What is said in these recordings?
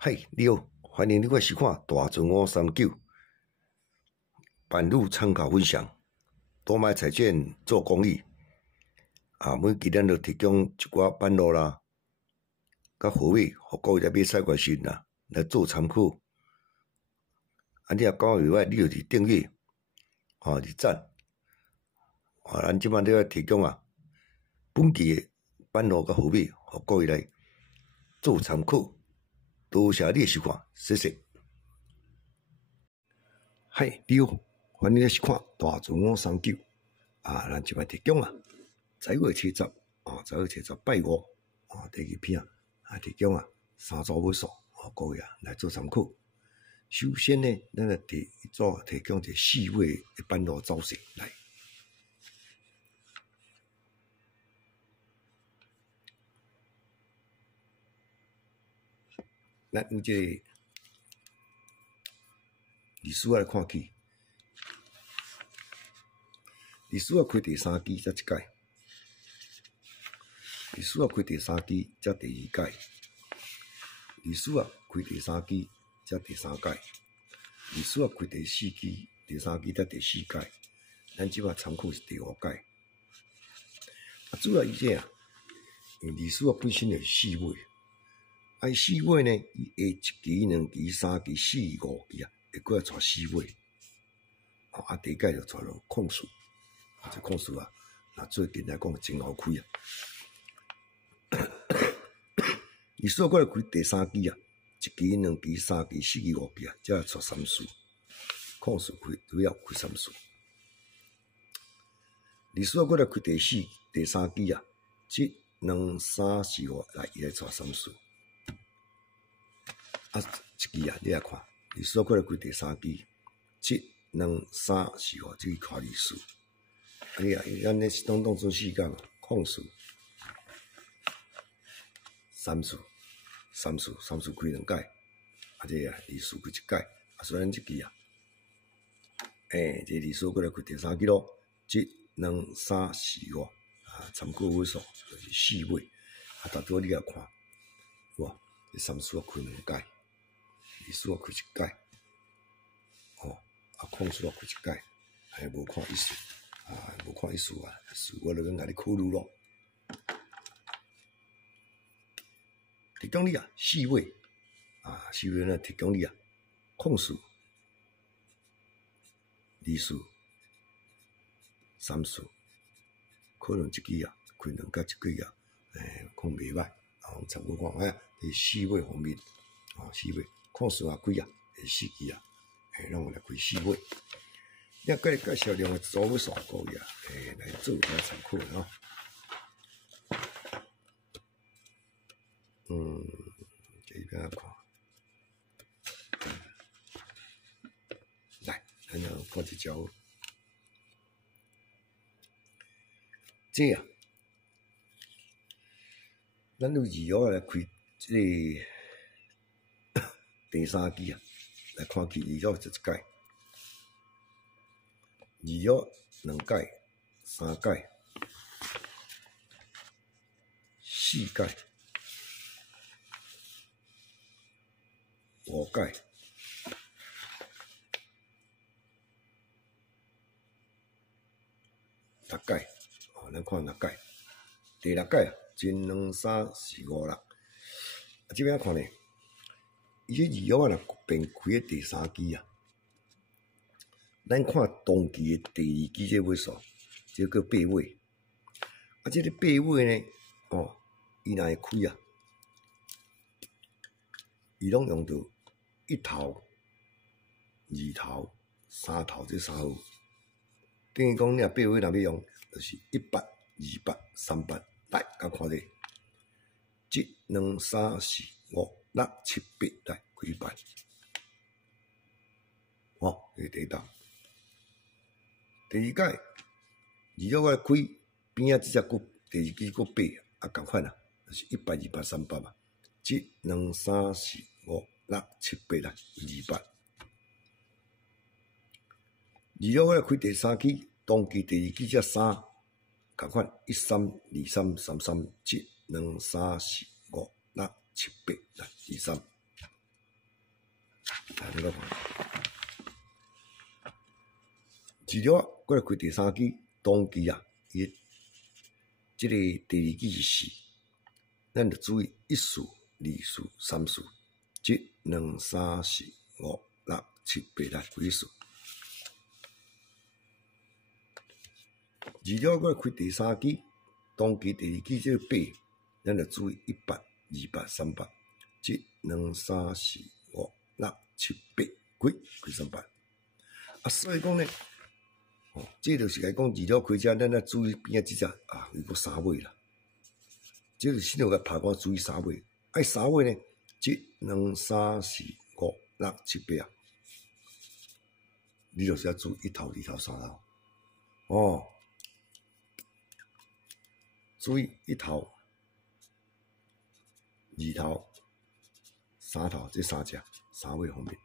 嗨，你好，欢迎你来收看大船539版路参考分享。多买彩券做公益每期咱就提供一寡版路啦，甲货尾，互各位来买菜关心啦，来做参考。你若讲袂歹，你就是订阅，是赞。咱即摆咧提供本期的版路甲货尾，互各位来做参考。多谢你的收看，谢谢。嗨，你好，欢迎来收看大船539咱即摆提供10月7010月70拜五第二篇提供3组尾数，各位来做参考。首先呢，咱来第一组提供一个4位的版路走势来。咱用这个历史来看起，历史开第3期才一届，历史开第3期才第2届，历史开第3期才第3届，历史开第4期，第3期才第4届，咱即摆参考是第5届。主要伊这因历史本身就是4位。4位呢，伊下1期、2期、3期、4、5期会过来带4位。第一届就带了控诉，这控诉最近来讲真好开历史过来开第3期1期、2期、3期、4期、5期才带3次，控诉主要开3次。历史过来开第3期1、2、3、4、5伊来带3次。一期你来看，历史过来开第3期1、2、3、4、5这个看历史。咱咧是当做时间控诉3次开2届，这历史开1届。所以咱这期这历史过来开第3期咯，1、2、3、4、5参考尾数就是4位。大多你来看，哇，这3次开2届。历史开1届，控诉开1届，无看意思，无看意思是我就甲你考虑咯。提供你4位4位呢提供你控诉、历史3次，可能一期开2届，一期可能袂歹，参考看第4位方面4位。控诉开第4期让我来开4位。你再来介绍另外组尾数各位来做一下参考这边看，来，咱就看一招。这咱就2号来开这个第3期来看起2号这一届，2号2届、3届、4届、5届、6届，咱看6届，第6届1、2、3、4、5、6，这边看呢。伊这2号若变开的第3期咱看当期的第2期这尾数，这个8位。这个8位呢，伊若会开伊拢用到1头、2头、3头这3号。等于讲你8位若要用，就是100、200、300，来，甲看这1、2、3、4、5、6、7、8，来开100。这个第一道。第2届2号来开边这只第2期8共款就是100、200、3001、2、3、4、5、6、7、8来200。2号来开第3期，当期第2期才3，共款13、23、33、1、2、3、4、5、6、7、8来23。个看。治疗过来开第三支，当期啊，伊即个第二支是4，咱着注意1序、2序、3序，即2、3、4、5、6、7、8来几序。治疗过来开第三支，当期第二支即个8，咱着注意100、200、300，即2、3、4、5、6、7、8几300。啊，所以讲呢。这就是来讲，治疗开车，咱要注意边仔即只啊，有个3尾啦。这就是先要甲拍光注意3尾，爱3尾呢，即2、3、4、5、6、7、8啊，你就是要注意1头、2头、3头。哦，注意1头、2头、3头，这3只3尾方面，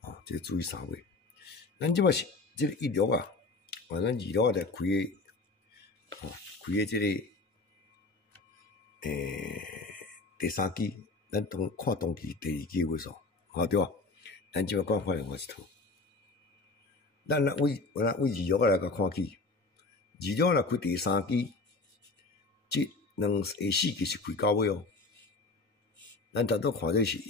啊，这注意3尾。咱即摆是。这个1疗啊，咱2疗来开的，开的这个第三支，咱看当期第2支位数，对吧？咱即摆看发现一套，咱为2疗来甲看起，2疗来开第三支，即下4支是开到尾哦。咱头拄看这是下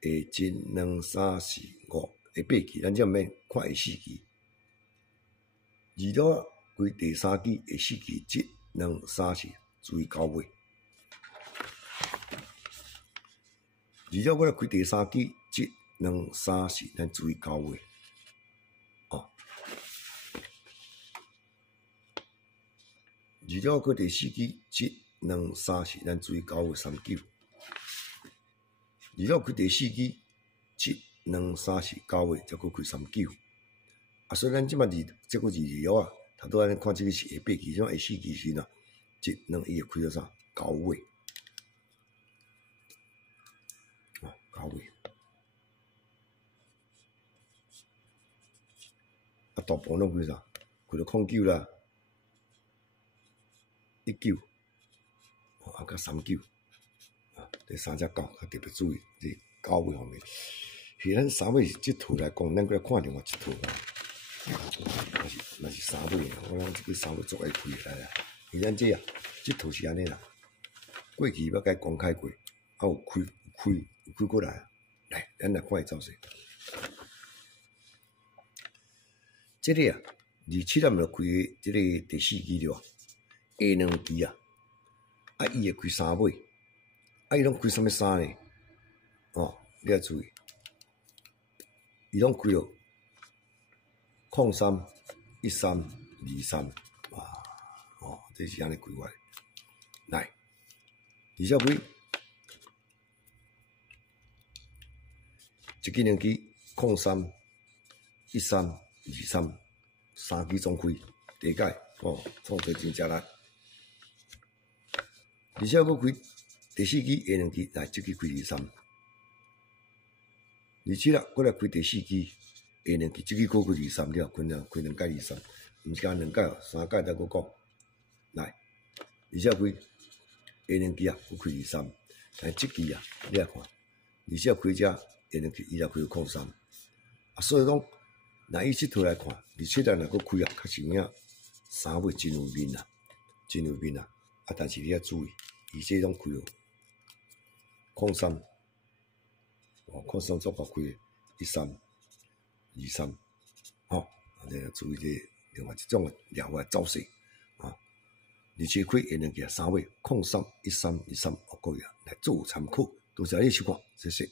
1、2、3、4、5。下8支，咱即毋免看下4支。2疗开第三支，下4支，即2、3、4，注意到尾。2疗过来开第三支，即2、3、4，咱注意到尾。哦。2疗开第4支，即2、3、4，咱注意到尾39。2疗开第4支，即2、3、4、9尾，才佫开39。啊，所以咱即摆这个2疗啊，头拄安尼看这个是下8支，种下4支是呐，即2伊会开到啥9尾，哦，9尾。啊，大部分拢开啥？开到09啦，19，啊，甲39，啊，这3只9较特别注意，这9尾方面。是咱3尾即套来讲，咱过来看另外一套啦。那是3尾，我讲即个3尾足爱开来啦。而咱这啊，即套是安尼啦。过去要甲公开过，啊有开过来。来，咱来看伊走势。这个啊，27咱就开即个第4支了，下2支啊，啊伊会开3尾，啊伊拢开什么3呢？哦，你要注意。伊拢开了03、13、23，啊，哦，这是安尼开法。来，20几，一支2支03、13、23， 3支总开，第解哦，创作真正力。而且佫开第4支下2支，来，这支开23。27啦，过来开第4支，下2支，这支过开23了，开2届23，毋是讲2届，3届再佫讲。来，20几下2支啊，佫开23，但这支啊，你来看，20开这下2支，伊也开03，啊，所以讲，若以这套来看，27咱若佫开啊，确实影3尾真有面啊，真有面啊，啊，但是你要注意，伊这种开了03。哦，看上做法开13、23，吼，你要注意这另外一种的聊的走势啊。27开下2支3尾03、13、23，各位啊来做参考，多谢你收看，谢谢。